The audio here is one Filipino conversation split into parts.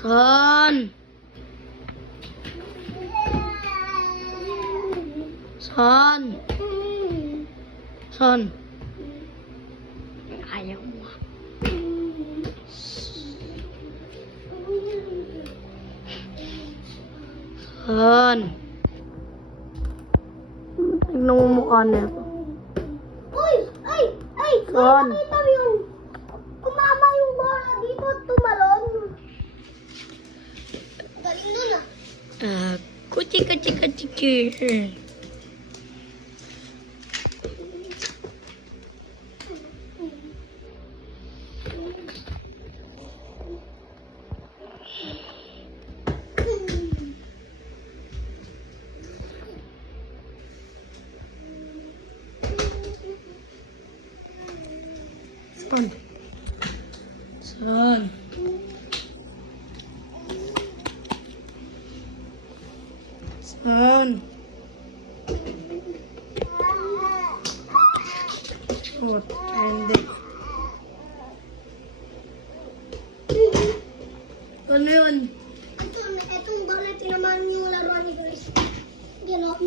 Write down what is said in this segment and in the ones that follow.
Son. Son. Son. Ayaw mo. Son. Tignan mo mukha nito. Uy! Ay! Son. Nakita mo yun? Kumama yung bola dito at tumalon. Galing nun ah. Kuchi. Son. Son. Oh, hindi. Ano yun? Itong bola, tinamaan yung laruan ni Grace. Gano'n.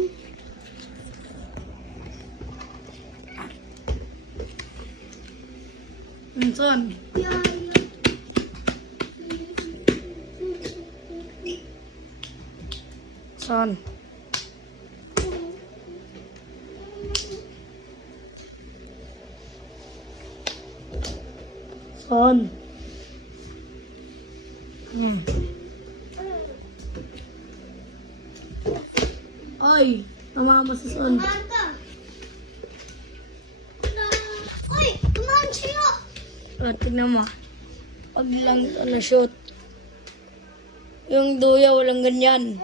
Son. Yan. Son. Son. Ay, namama si Son. Tumaan ka. Uy! Tumaan siya! Tignan mo. Pag lang ito na shoot. Yung duya, walang ganyan.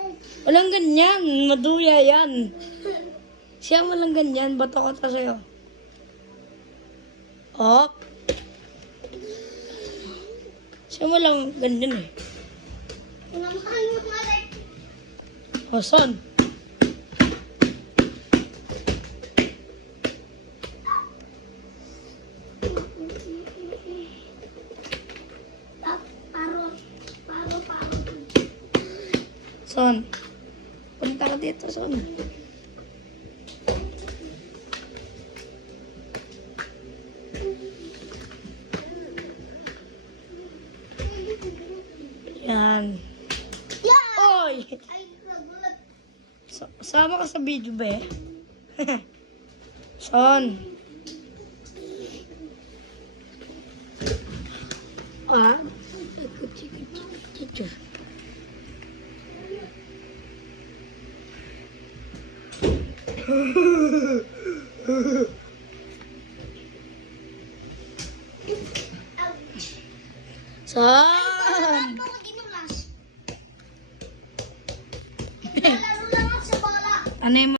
Walang ganyan. Maduya yan. Siya walang ganyan. Bato ko ta sa'yo. Oh. Siya walang ganyan eh. Tunamaan mo nga rin. Oh, Son. Paro. Son. Punta ka dito, Son. Yan. Yan! Oy! Ay, nagulat. Sama ka sa video ba eh? Son. Ah? Kuchi. Son. Ako ginulas. Lalo lang sa bola. Ano yung